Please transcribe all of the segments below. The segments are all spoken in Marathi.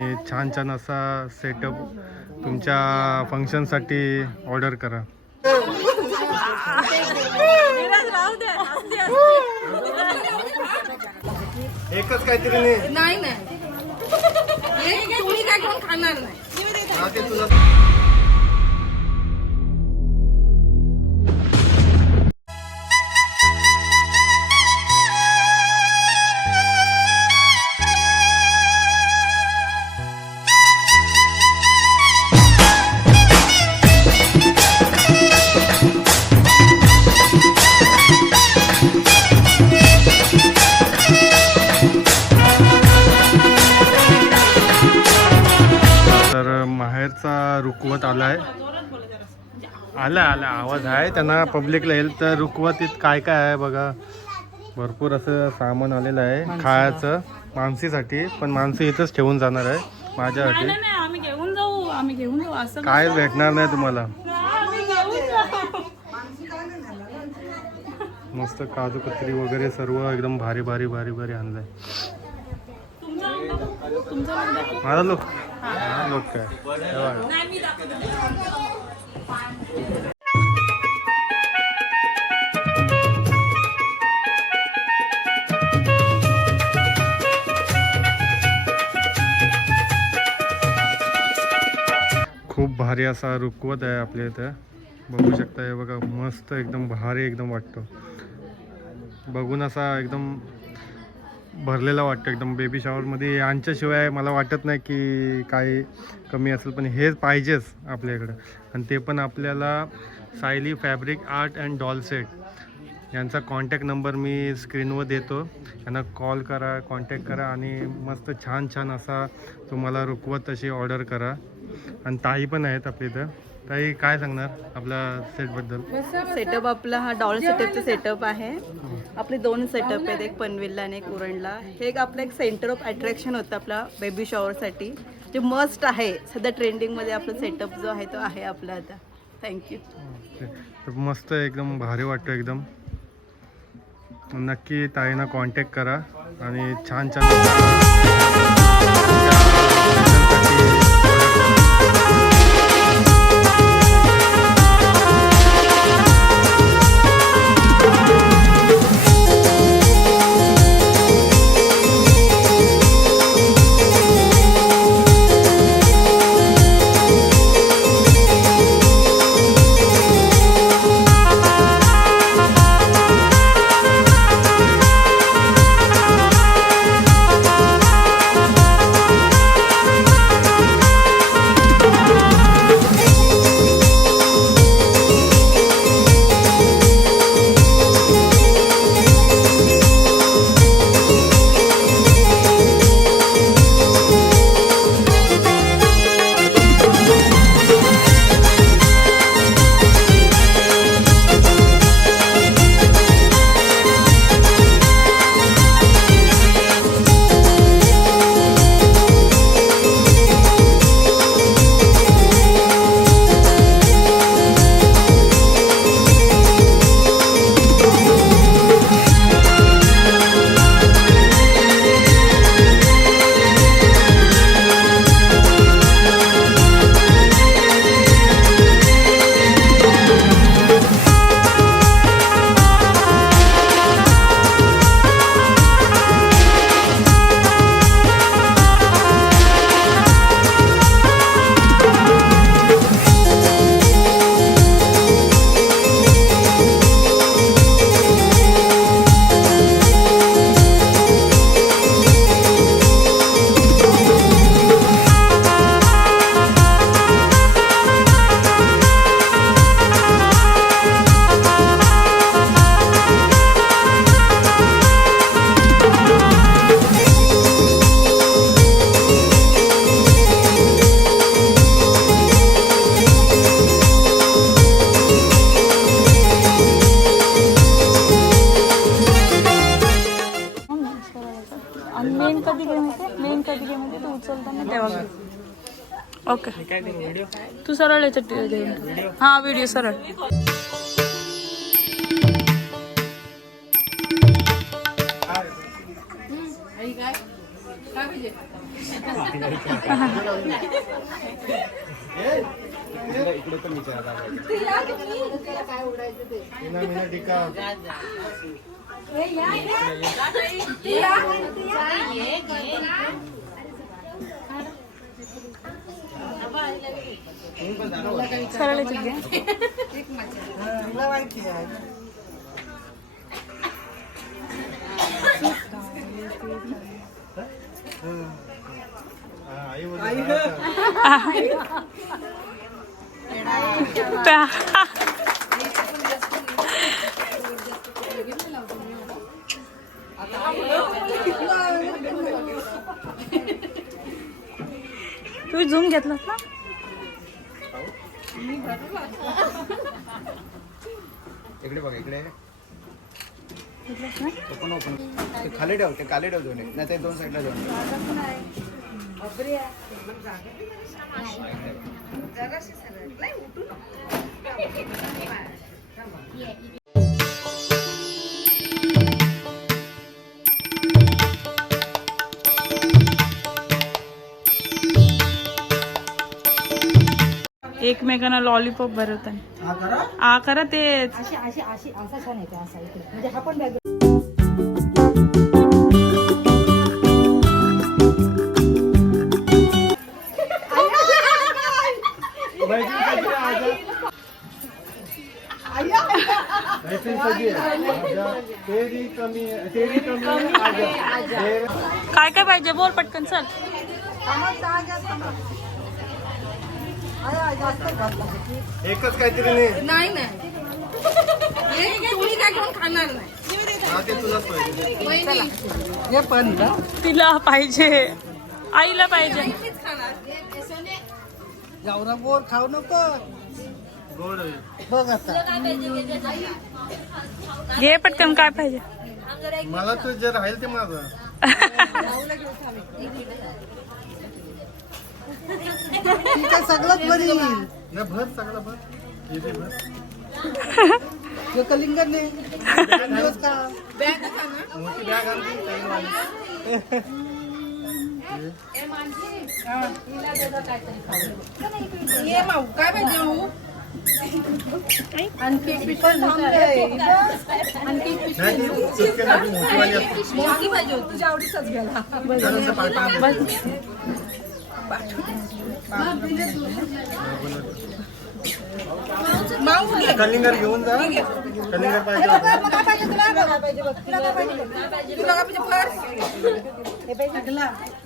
हे छान छान असा सेटअप तुमच्या फंक्शनसाठी ऑर्डर करा. एकच काहीतरी नाही काय कोण खाणार नाही. माहेरचा रुकवत आलाय आला आवाज आहे त्यांना पब्लिकला येईल. तर रुकवतीत काय काय आहे बघा. भरपूर असं सामान आलेलं आहे खायचं मानसीसाठी. पण मानसी इथंच ठेवून जाणार आहे माझ्यासाठी. आम्ही घेऊन जाऊ असं काय भेटणार नाही तुम्हाला. मस्त काजू कतरी वगैरे सर्व एकदम भारी भारी भारी भारी आणलंय. माझा लोक काय खूप भारी असा रुकवत आहे आपल्या इथं. बघू शकता हे बघा मस्त एकदम भारी एकदम वाटतो. बघून असा एकदम भरलेला वाटतं एकदम. बेबी शॉवरमध्ये यांच्याशिवाय मला वाटत नाही की काही कमी असेल. पण हेच पाहिजेच आपल्याकडं. आणि ते पण आपल्याला Sayali fabric art and doll set यांचा कॉन्टॅक्ट नंबर मी स्क्रीनवर देतो. यांना कॉल करा, कॉन्टॅक्ट करा आणि मस्त छान छान असा तुम्हाला रुकवत तशी ऑर्डर करा. आणि ताई पण आहेत आपल्या इथं. ताई काय सांगणार आपल्या सेटबद्दल. सेटअप आपला हा डॉल सेटअपचा सेटअप आहे. आपले 2 सेटअप आहेत, एक पनवेलला आणि एक उरणला. हे आपलं एक सेंटर ऑफ अट्रॅक्शन होतं आपला बेबी शॉवरसाठी, जे मस्ट आहे सध्या ट्रेंडिंगमध्ये. आपला सेटअप जो आहे तो आहे आपला आता. थँक्यू. तर मस्त एकदम भारी वाटतं एकदम. नक्की ताईंना कॉन्टॅक्ट करा आणि छान छान ओके तू सरळ याच्यात हां व्हिडिओ सरळ इकडे पण विचारा सरळ याच्यात घ्या. तू झूम घेतलास ना. इकडे बघ इकडे ओपन ओपन ते खाली ठेव ते खाली ठेव दोन्ही नाही ते दोन साईडला दोन एकमेकांना लॉलीपॉप भरवतात. आ करा तेच. काय काय पाहिजे बोल पटकन चल. एकच काहीतरी नाही नाही तुम्ही काय घेऊन खाणार नाही. ते तुलाच पाहिजे. हे पण तिला पाहिजे, आईला पाहिजे. गावरा बोर खाऊ नको बघ आता. घे पटकन काय पाहिजे. मला तू जे राहील ते माझं. ठीक आहे सगळंच बरी येईल. नाही भर सगळं भर. इथे भर. हे कलिंगड नाही दिवस का मोठी बॅग आणली ताईवाली. ये माऊ काय पाहिजे माऊ. आणखी पिशवी नाही ती सुटकेसाठी मोठीवाली असते. मोठी पाहिजे होती तुझ्या आवडीचाच घ्यायला. जरासं पाठवून दे. माऊ घे. कलिंगर घेऊन जा. कलिंगर पाहिजे होतं. काय पाहिजे तुला तुला काय पाहिजे तुला काय पाहिजे पर्स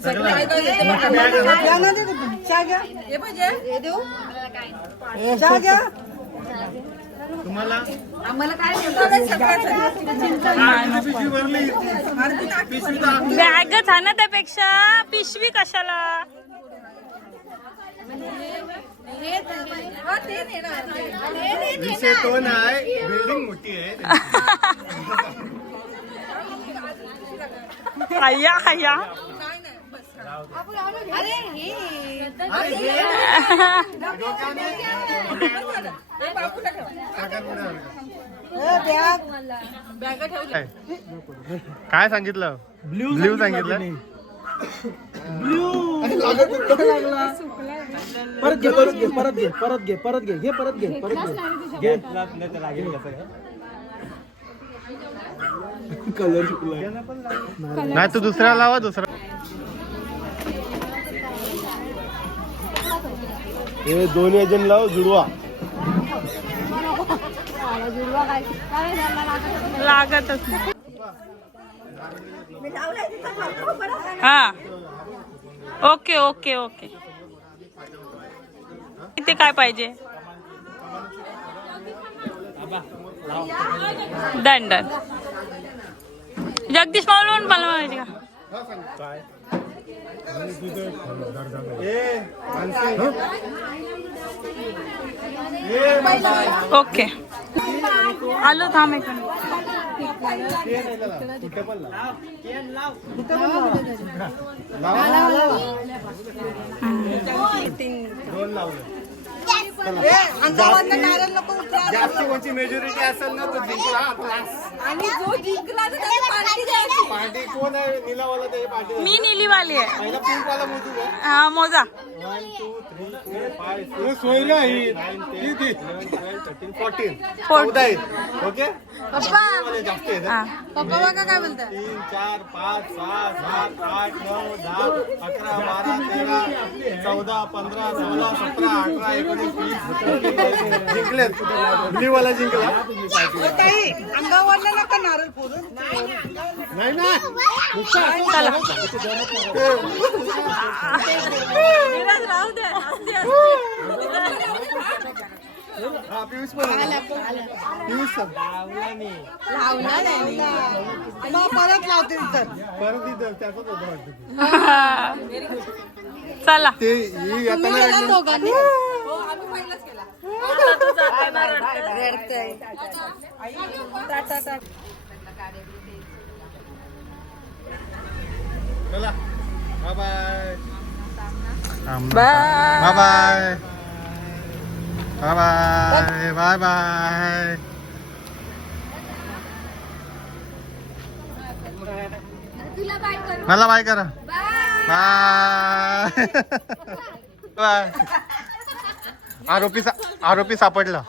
सगळं काय पाहिजे ते बघ. बॅग आणा. चहा घ्या. हे पाहिजे हे देऊ चहा घ्या. तुम्हाला आम्हाला काय पिशवी भरली. पिशवी तर आपली. बॅगच हा ना त्यापेक्षा पिशवी कशाला. विषय तो नाही बिल्डिंग मोठी आहे. आया आया काय सांगितलं. ब्ल्यू सांगितलं. परत घे परत घे परत घे परत घे परत घे घे परत घे परत घे कलर नाही तू दुसरा लावा. दुसरा हे दोन्ही जण लाव जुडवा. लागतच नाही. हा ओके ओके ओके. इथे काय पाहिजे. Done done. जगदीश माऊल मला माहिती का. ओके आलो थांब एक मिनिट. दोन लावलं. जास्ती कोणची मेजॉरिटी असेल ना तो जिंकला क्लास. आणि जो जिंकला तर त्याला पार्टी द्यायची. पार्टी कोण आहे नीलावाला ते पार्टी मी नीलीवाली आहे. पहिला पिंक वाला मोजू का? हा मोजा. 1 2 3 4 5 6 सोयरा ही 9 10 11 12 13 14 14 आहेत. ओके पप्पा वाले जास्त आहेत हा. पप्पा बघा काय बोलतात. 3 4 5 6 7 8 9 10 11 12 13 14 15 16 17 18 19 20 जिंकलेत. नीलीवाला जिंकला. अंगावरला नका नारळ फोडून. नाही ना राहू दे. हा पियुष पण आहे. पियुष परत लावते तर. परत इथं त्याचाच होतं वाटतं ते. चला. ते ही येताना चला bye bye bye bye bye bye bye bye. मला बाय करा. Bye bye. आरोपी सापडला.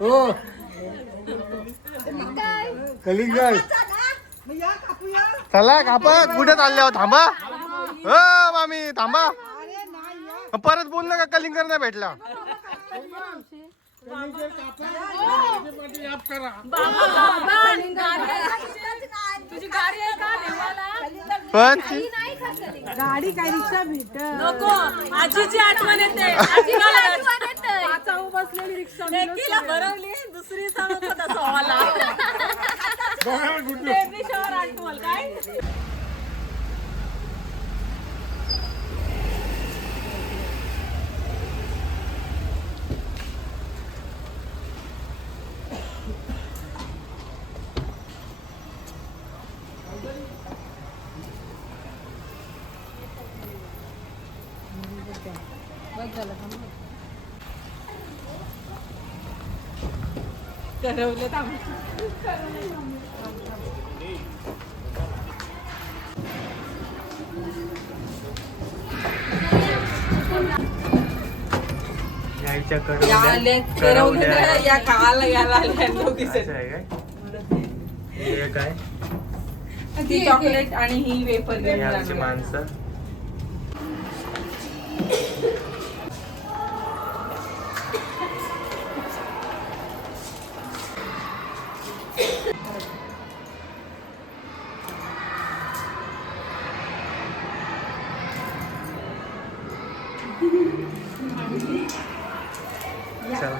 हो कलिंगड चला कापा. कुठे चालले आहो? थांबा हो मामी थांबा. परत बोल ना का कलिंगड नाही भेटला. पण गाडी काय रिक्षा भेट नको. आजीची आठवण येते. बसलेली रिक्षा भरवली. दुसरी आठवण काय. करवलं या काळाला यायला काय ती चॉकलेट आणि ही वेफर माणसं चला.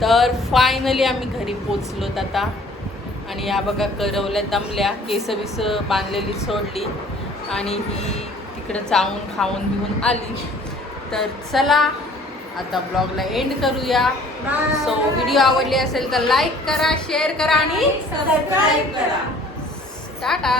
तर फायनली आम्ही घरी पोचलोत आता. आणि या बघा करवल्या दमल्या. केस बिस बांधलेली सोडली आणि ही तिकडं चावून खाऊन घेऊन आली. तर चला आता ब्लॉगला एंड करूया. सो व्हिडिओ आवडली असेल तर लाईक करा, शेअर करा आणि सबस्क्राईब करा. टाटा.